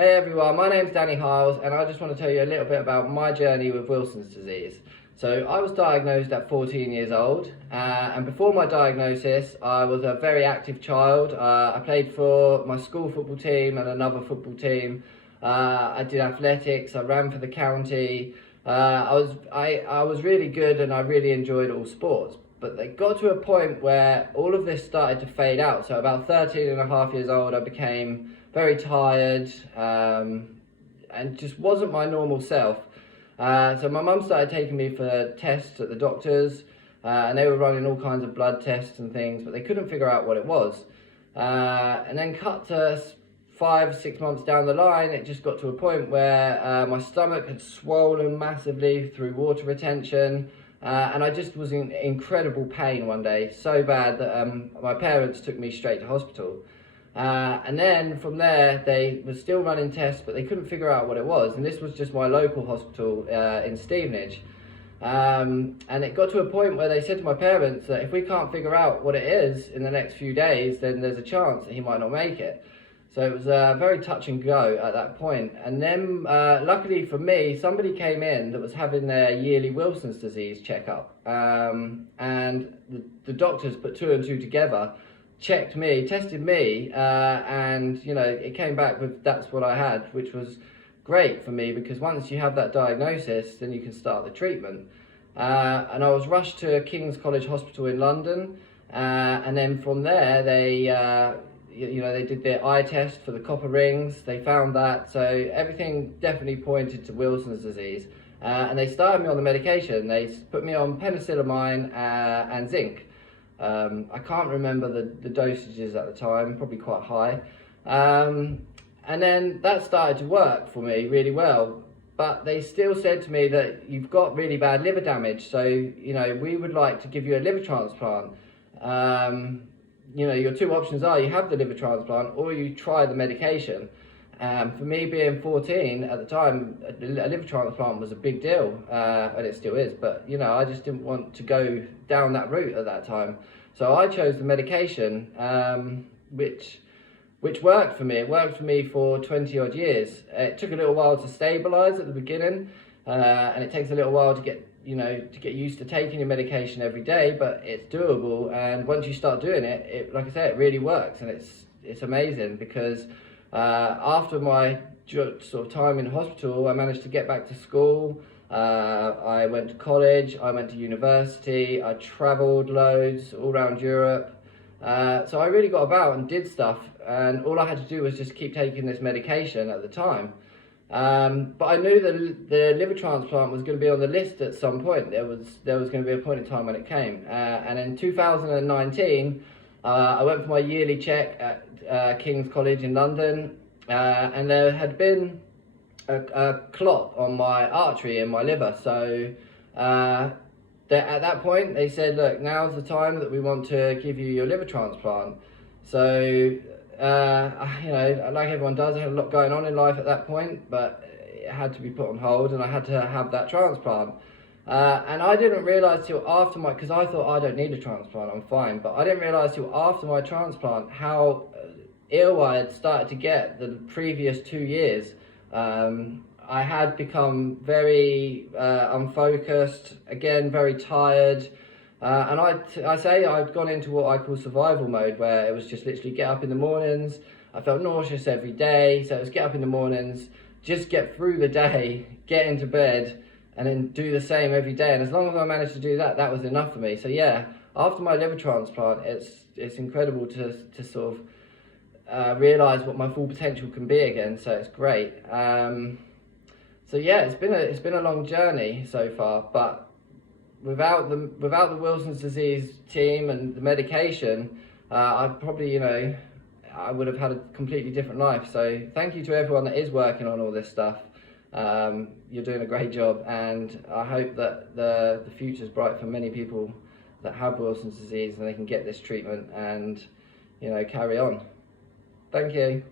Hey everyone, my name's Hiles and I just want to tell you a little bit about my journey with Wilson's disease. So I was diagnosed at 14 years old and before my diagnosis I was a very active child. I played for my school football team and another football team. I did athletics, I ran for the county. I was really good and I really enjoyed all sports. But they got to a point where all of this started to fade out. So about 13 and a half years old, I became very tired and just wasn't my normal self. So my mum started taking me for tests at the doctors and they were running all kinds of blood tests and things, but they couldn't figure out what it was. And then cut to 5-6 months down the line, it just got to a point where my stomach had swollen massively through water retention. And I just was in incredible pain one day, so bad that my parents took me straight to hospital. And then from there, they were still running tests, but they couldn't figure out what it was. And this was just my local hospital in Stevenage. And it got to a point where they said to my parents that if we can't figure out what it is in the next few days, then there's a chance that he might not make it. So it was very touch and go at that point. And then, luckily for me, somebody came in that was having their yearly Wilson's disease checkup. And the doctors put 2 and 2 together, checked me, tested me, and you know, it came back with that's what I had, which was great for me because once you have that diagnosis, then you can start the treatment. And I was rushed to King's College Hospital in London, and then from there they did their eye test for the copper rings. They found that, so everything definitely pointed to Wilson's disease. And they started me on the medication. They put me on penicillamine and zinc. I can't remember the dosages at the time, probably quite high. And then that started to work for me really well. But they still said to me that you've got really bad liver damage, so you know, we would like to give you a liver transplant. You know, your 2 options are you have the liver transplant or you try the medication. For me being 14 at the time, a liver transplant was a big deal, and it still is, but you know, I just didn't want to go down that route at that time. So I chose the medication, which worked for me. It worked for me for 20 odd years. It took a little while to stabilize at the beginning, and it takes a little while to get used to taking your medication every day, but it's doable. And once you start doing it, like I said, it really works, and it's amazing because after my sort of time in hospital, I managed to get back to school. I went to college, I went to university, I travelled loads all around Europe. So I really got about and did stuff, and all I had to do was just keep taking this medication at the time. But I knew that the liver transplant was going to be on the list at some point. There was going to be a point in time when it came. And in 2019, I went for my yearly check at King's College in London, and there had been a clot on my artery in my liver. So at that point, they said, look, now's the time that we want to give you your liver transplant. So you know, like everyone does, I had a lot going on in life at that point, but it had to be put on hold and I had to have that transplant. And I didn't realise till after because I thought I don't need a transplant, I'm fine, but I didn't realise till after my transplant how ill I had started to get the previous 2 years. I had become very unfocused, again, very tired. And I say I'd gone into what I call survival mode, where it was just literally get up in the mornings. I felt nauseous every day, so it was get up in the mornings, just get through the day, get into bed, and then do the same every day. And as long as I managed to do that, that was enough for me. So yeah, after my liver transplant, it's incredible to sort of realise what my full potential can be again. So it's great. So yeah, it's been a long journey so far, but without the Wilson's disease team and the medication, I'd probably, you know, I would have had a completely different life. So thank you to everyone that is working on all this stuff. You're doing a great job, and I hope that the future's bright for many people that have Wilson's disease and they can get this treatment and, you know, carry on. Thank you.